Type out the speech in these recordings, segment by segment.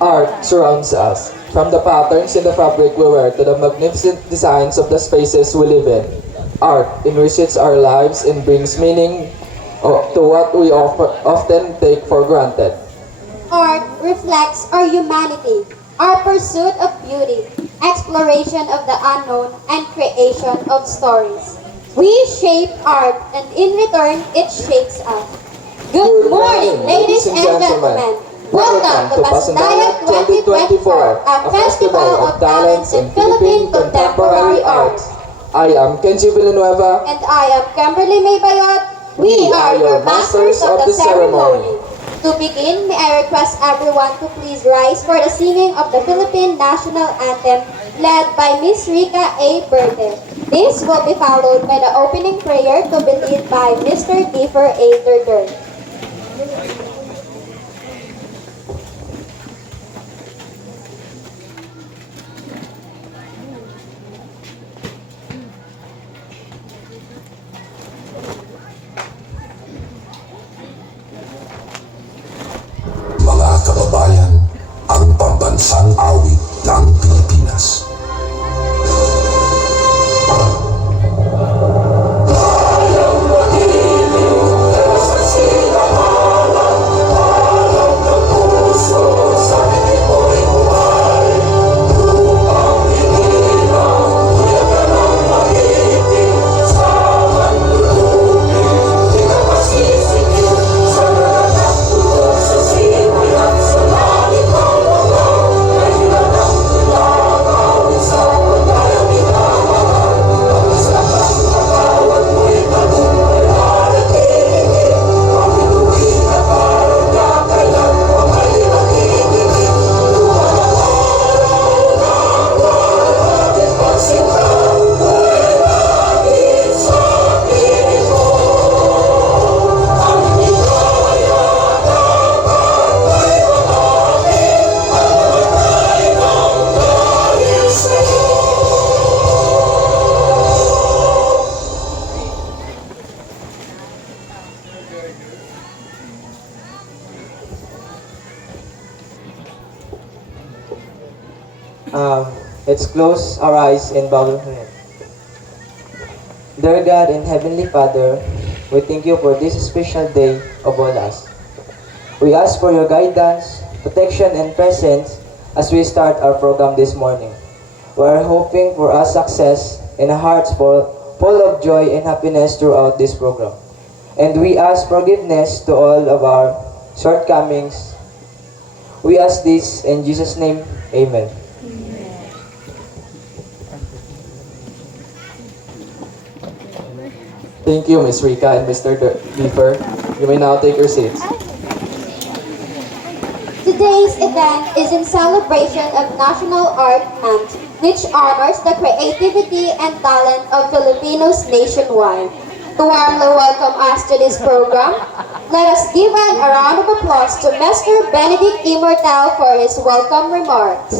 Art surrounds us, from the patterns in the fabric we wear to the magnificent designs of the spaces we live in. Art enriches our lives and brings meaning to what we often take for granted. Art reflects our humanity, our pursuit of beauty, exploration of the unknown, and creation of stories. We shape art, and in return, it shapes us. Good morning, ladies and gentlemen. Welcome to Pasandaya 2024, a festival of talents in Philippine contemporary arts. I am Kenji Villanueva. And I am Kimberly May Bayot. We are your masters of the ceremony. To begin, may I request everyone to please rise for the singing of the Philippine National Anthem led by Miss Rica A. Berte. This will be followed by the opening prayer to be led by Mr. Differ A. Durder. Mga kababayan, ang pambansang awit ng Pilipinas. Let's close our eyes and bow our head. Dear God and Heavenly Father, we thank you for this special day of all us. We ask for your guidance, protection, and presence as we start our program this morning. We are hoping for our success and hearts full of joy and happiness throughout this program. And we ask forgiveness to all of our shortcomings. We ask this in Jesus' name, Amen. Thank you, Ms. Rica and Mr. Differ. You may now take your seats. Today's event is in celebration of National Art Month, which honors the creativity and talent of Filipinos nationwide. To warmly welcome us to this program, let us give a round of applause to Mr. Benedict Immortal for his welcome remarks.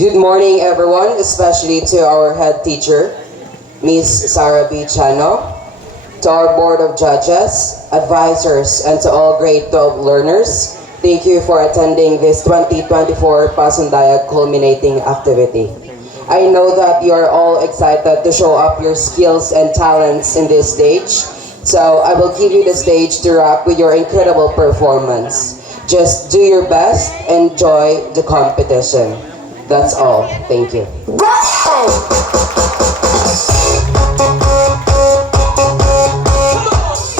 Good morning, everyone, especially to our head teacher, Ms. Sarah B. Chano, to our board of judges, advisors, and to all grade 12 learners. Thank you for attending this 2024 Pasandaya culminating activity. I know that you are all excited to show up your skills and talents in this stage, so I will give you the stage to rock with your incredible performance. Just do your best, enjoy the competition. That's all. Thank you.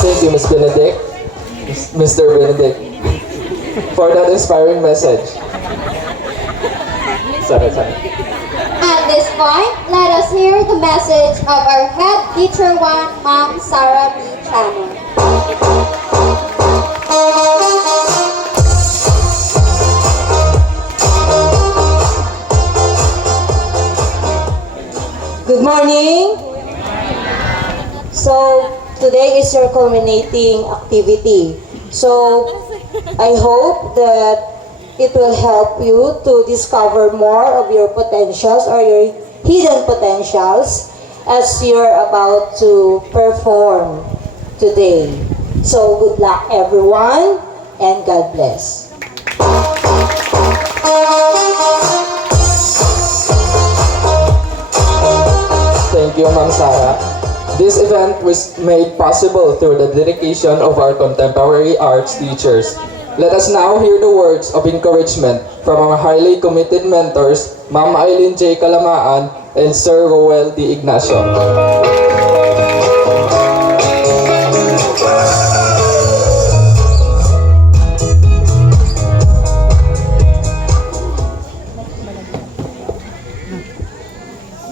Thank you, Ms. Benedict, Mr. Benedict, for that inspiring message. Sorry. At this point, let us hear the message of our head teacher 1, Ma'am Sarah B. Chano. Good morning. So, today is your culminating activity. So, I hope that it will help you to discover more of your potentials or your hidden potentials as you're about to perform today. So good luck everyone and God bless. Thank you, Ma'am Sara. This event was made possible through the dedication of our contemporary arts teachers. Let us now hear the words of encouragement from our highly committed mentors, Ma'am Eileen J. Calamaan and Sir Roel D. Ignacio.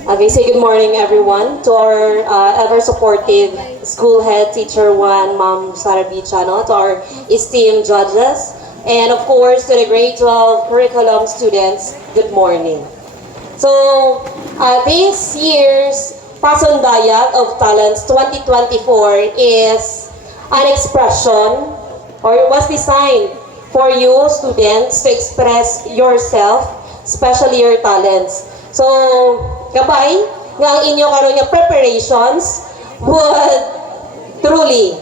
Okay, say good morning everyone to our ever supportive school head, teacher 1, Ma'am Sara B. Chano, to our esteemed judges, and of course to the grade 12 curriculum students, good morning. So, this year's Pasundayag of Talents 2024 is an expression or was designed for you students to express yourself, especially your talents. So, kabay nga ang inyo karon nga preparations would truly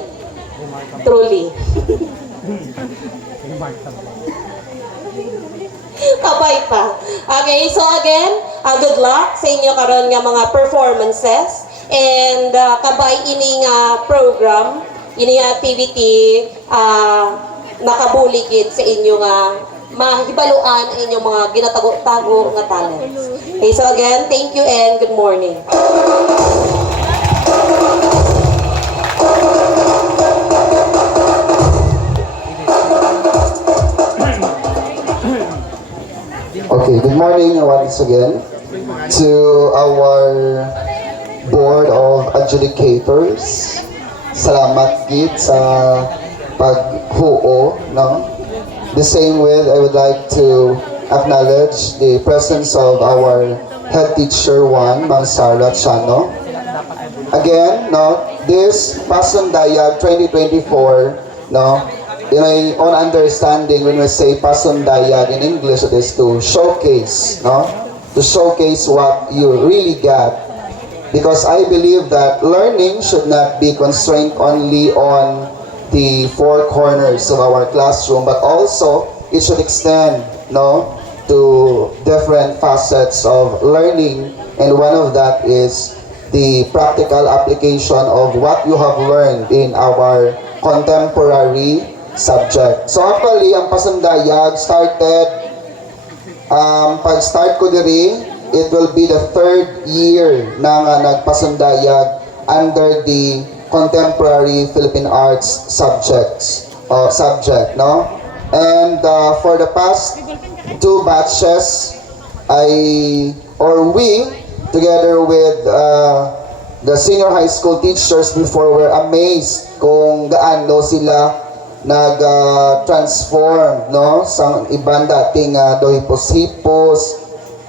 kabay pa. Okay, so again, good luck sa inyo karon nga mga performances and kabay ini nga program, ini nga activity nakabuligid sa inyo nga mahibaluan ang inyong mga ginatago-tago nga talents. Okay, so again, thank you and good morning. Okay, good morning once again to our board of adjudicators. Salamat gid sa paghuo, no? The same with, I would like to acknowledge the presence of our head teacher 1, Ma'am Sara Chano. Again, no, this Pasundayag 2024, no, in my own understanding, when we say Pasundayag in English, it is to showcase, no, to showcase what you really got. Because I believe that learning should not be constrained only on the four corners of our classroom, but also it should extend, no, to different facets of learning, and one of that is the practical application of what you have learned in our contemporary subject. So actually, ang Pasundayag started, pag-start ko diri, it will be the 3rd year na nga nagpasundayag under the Contemporary Philippine Arts subject, no? And for the past 2 batches, we, together with the senior high school teachers before, were amazed kung gaano sila nag-transform, no? Sa ibang dating dohipos-hipos,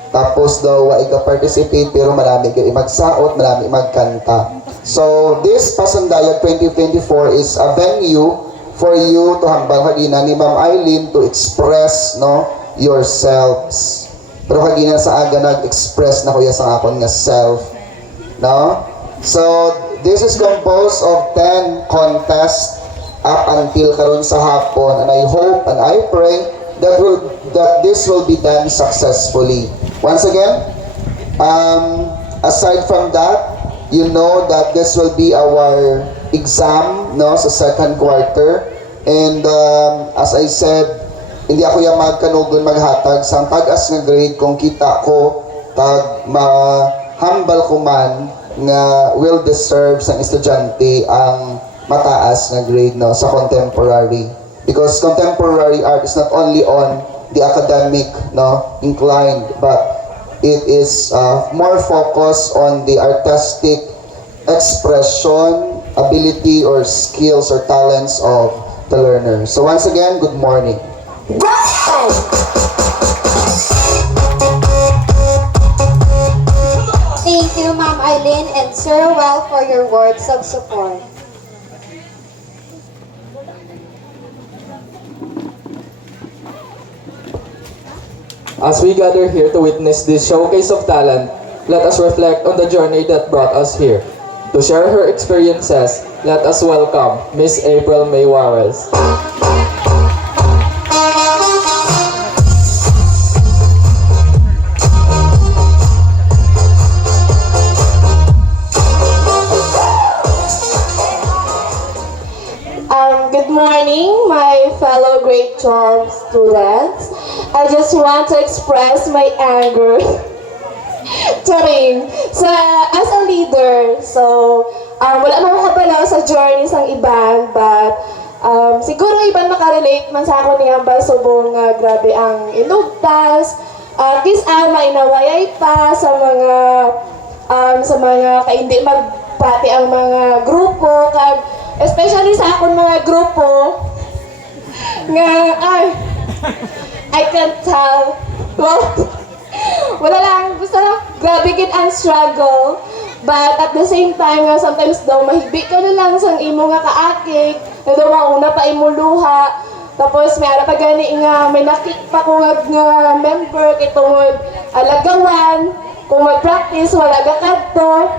tapos daw ay ka-participate pero marami kayo magsaot, marami magkanta. So this Pasundayag 2024 is a venue for you to hambal hagina ni Ma'am Eileen to express, no, yourselves. Pero hagina sa aga nag-express na kuya sa akon nga self, no? So this is composed of 10 contests up until karon sa hapon, and I hope and I pray that this will be done successfully. Once again, aside from that, you know that this will be our exam, no, sa 2nd quarter. And as I said, hindi ako yung magkanugon maghatag sa tagas nga grade kung kita ko tag mahambal ko man nga will deserve sa estudyante ang mataas na grade, no, sa contemporary. Because contemporary art is not only on the academic, no, inclined, but it is more focused on the artistic expression, ability, or skills or talents of the learner. So once again, good morning. Thank you, Ma'am Eileen and Sir Well, for your words of support. As we gather here to witness this showcase of talent, let us reflect on the journey that brought us here. To share her experiences, let us welcome Miss April May Warres. Good morning, my fellow grade 12 students. I just want to express my anger Charing, as a leader. So, wala naman kabalaw sa journey sang iban, but siguro iban makarelate man sa ako niya ba subong grabe ang inugtas. Kis ama inawayay pa sa mga kaindi magpati ang mga grupo kag especially sa akong mga grupo nga I can't tell. Well, wala lang, basta grabe gid ang struggle. But at the same time nga sometimes daw mahibi ka na lang sang imo nga kaakig, na daw mauna pa imo luha. Tapos may ara pa gani nga may nakit pa ko nga member kay tungod alagawan, kung mag-practice wala ga kadto.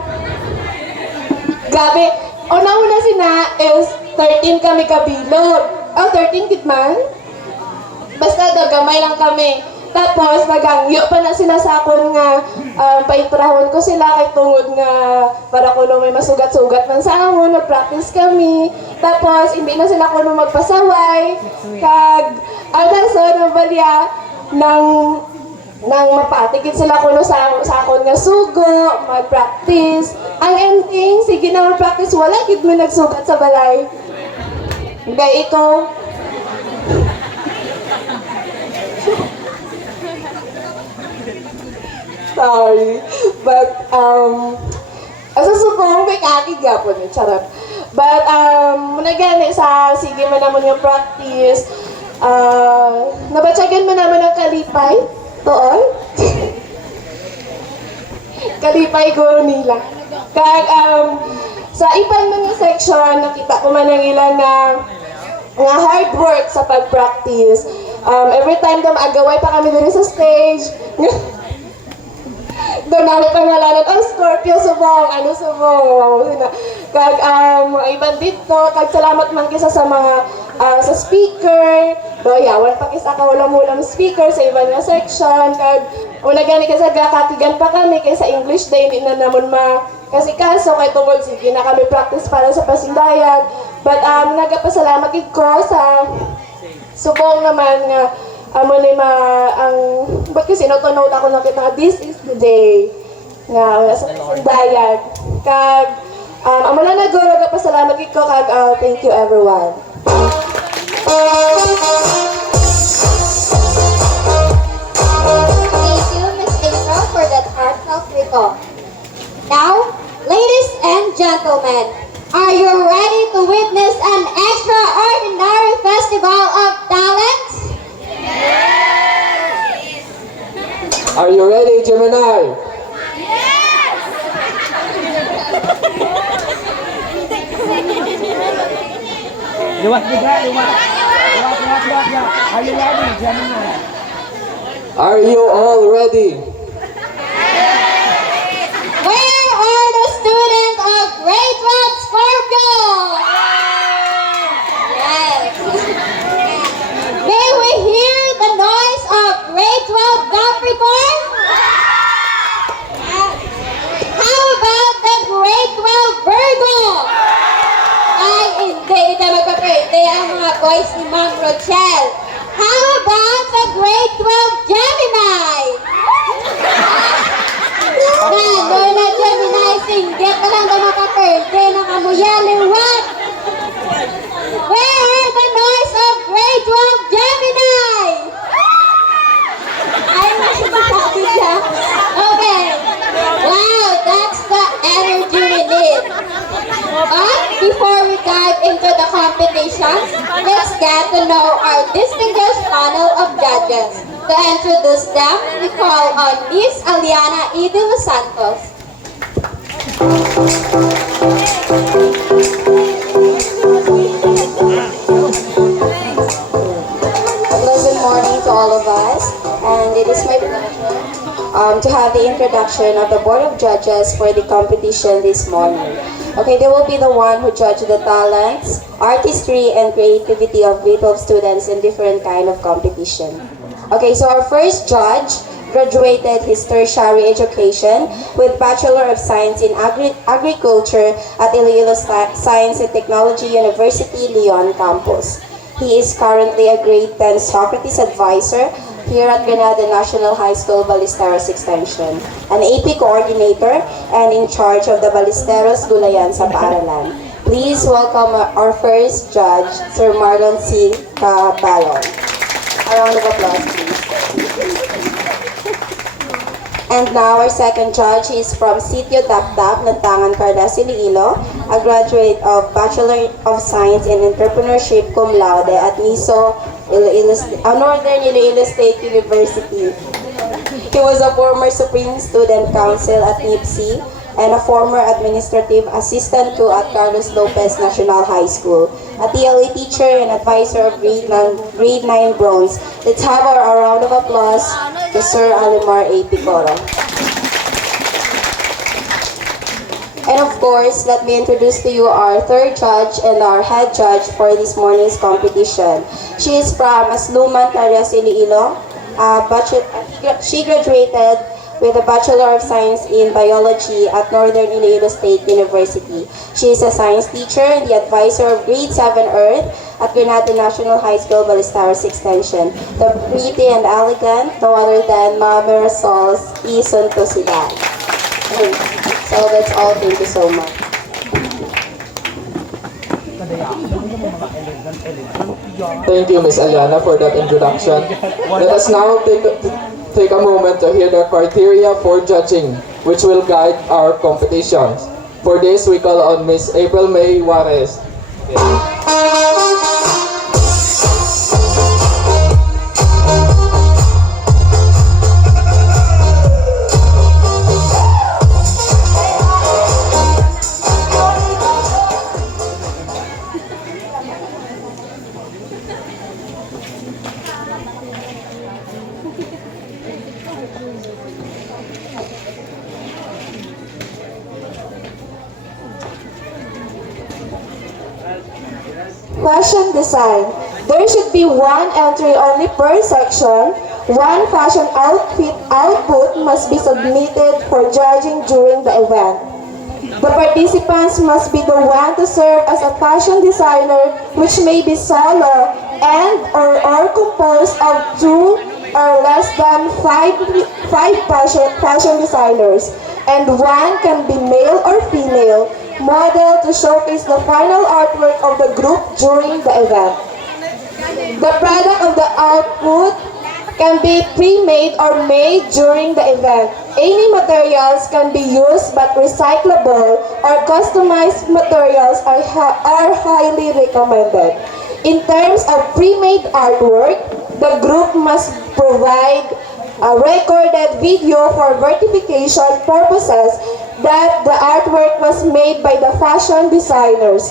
Grabe, una-una sina is 13 kami kabilog. 13 gid man. Basta daw gamay lang kami. Tapos nagangyo pa na sila sa akon nga paitrahon ko sila kay tungod nga para kuno may masugat-sugat man sa amon, nag-practice kami. Tapos hindi na sila kuno magpasaway kag so nabalya nang mapatigid sila kuno sa akon nga sugo, mag-practice. Ang ending, sige na mag-practice, wala gid mo nagsugat sa balay. Gay ikaw. Sorry. But, asa supong may kakig gapon eh, charot. But, muna gani sa sige man naman yung practice, nabatsagan mo naman ang kalipay, toon? Kalipay ko nila. Kag, sa ibang mga section, nakita ko man ang ilan na hard work sa pag-practice. Every time na maagaway pa kami dito sa stage, doon namin pangalanan, Scorpio, subong, subong. Kag, mga ibang dito, kag salamat man kisa sa mga, sa speaker. Yawan pa kisa kaulam-ulam speaker sa ibang nga section. Kag, una gani kasi gakatigan pa kami kaysa English Day, hindi na naman kasi kaso kay tungod, sige na kami practice para sa pasindayan. But, nagapasalamat ko sa subong naman nga, ba't kasi note ako nakita, this is the day nga sa pasindayan. Kag, amo lang naguro ka pasalamat ko kag thank you everyone. Thank you, Ms. April, for that heartfelt recall. Now, ladies and gentlemen, are you ready to witness an extraordinary festival of talents? Are you ready, Gemini? Luwag. Are you ready, Gemini? Are you all ready? Where are the students of grade 12 Scorpio? Yes. May we hear the noise of grade 12 Capricorn? Yes. How about the grade 12 Virgo? Ay, hindi magpa-birthday ang mga boys ni Ma'am Rochelle. How about the grade 12 Gemini? Doon na Gemini, singgit na lang daw makaperde na kamuyaliwat. Where are the noise of grade 12 Gemini? Ay, masasabi siya. Okay. Wow, that's the energy we need. But before we dive into the competitions, let's get to know our distinguished panel of judges. To introduce them, we call on Miss Aliana E. De Los Santos. A pleasant morning to all of us, and it is my to have the introduction of the Board of Judges for the competition this morning. Okay, they will be the one who judge the talents, artistry, and creativity of grade 12 students in different kind of competition. Okay, so our first judge graduated his tertiary education with Bachelor of Science in Agriculture at Iloilo Science and Technology University, Leon Campus. He is currently a grade 10 Socrates advisor here at Granada National High School, Ballesteros Extension, an AP coordinator and in charge of the Ballesteros Gulayan sa Paaralan. Please welcome our first judge, Sir Marlon C. Balon. A round of applause, please. And now our second judge is from Sitio Dapdap, Lantangan, Cardas, Iloilo, a graduate of Bachelor of Science in Entrepreneurship cum laude at NISO, Northern Iloilo State University. He was a former Supreme Student Council at NIPSI and a former administrative assistant to at Carlos Lopez National High School, a TLA teacher and advisor of grade 9 bronze. Let's have a round of applause to Sir Alimar A. Picoro. And of course, let me introduce to you our third judge and our head judge for this morning's competition. She is from Asluman, Tarjas, Iloilo. She graduated with a Bachelor of Science in Biology at Northern Iloilo State University. She is a science teacher and the advisor of Grade 7 Earth at Granada National High School, Ballesteros Extension. The pretty and elegant, no other than Ma Marisol E. Santosidad. So that's all. Thank you so much. Thank you, Ms. Aliana, for that introduction. Let us now take a moment to hear the criteria for judging, which will guide our competitions. For this, we call on Ms. April May Juarez. Fashion design. There should be one entry only per section. One fashion output must be submitted for judging during the event. The participants must be the one to serve as a fashion designer, which may be solo and or composed of 2 or less than 5 fashion designers, and one can be male or female, model to showcase the final artwork of the group during the event. The product of the output can be pre-made or made during the event. Any materials can be used, but recyclable or customized materials are highly recommended. In terms of pre-made artwork, the group must provide a recorded video for verification purposes that the artwork was made by the fashion designers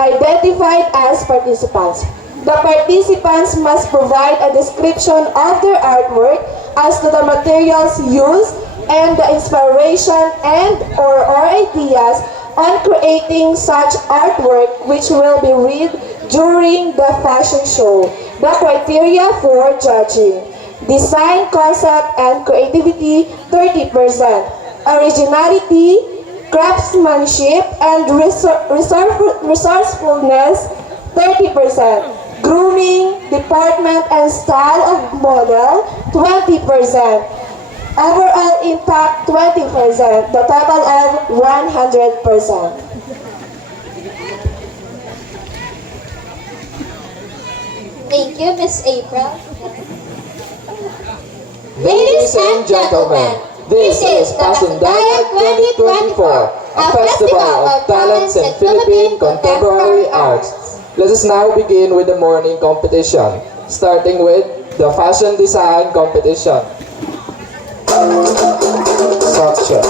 identified as participants. The participants must provide a description of their artwork as to the materials used and the inspiration and or ideas on creating such artwork, which will be read during the fashion show. The criteria for judging: design, concept, and creativity 30%, originality, craftsmanship, and resourcefulness 30%, grooming, deportment, and style of model 20%, overall impact 20%, the total of 100%. Thank you, Miss April. Ladies and gentlemen, this is Pasundaya 2024, a festival of talents in Philippine contemporary arts. Let us now begin with the morning competition, starting with the fashion design competition. Soundcheck.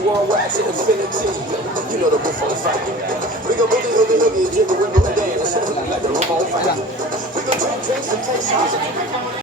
worldwide to infinity. You know the roof on fire. We gon' boogie, hoogie, hoogie, jiggle, wiggle, and dance like the roof on fire. We gon' drink drinks and take shots.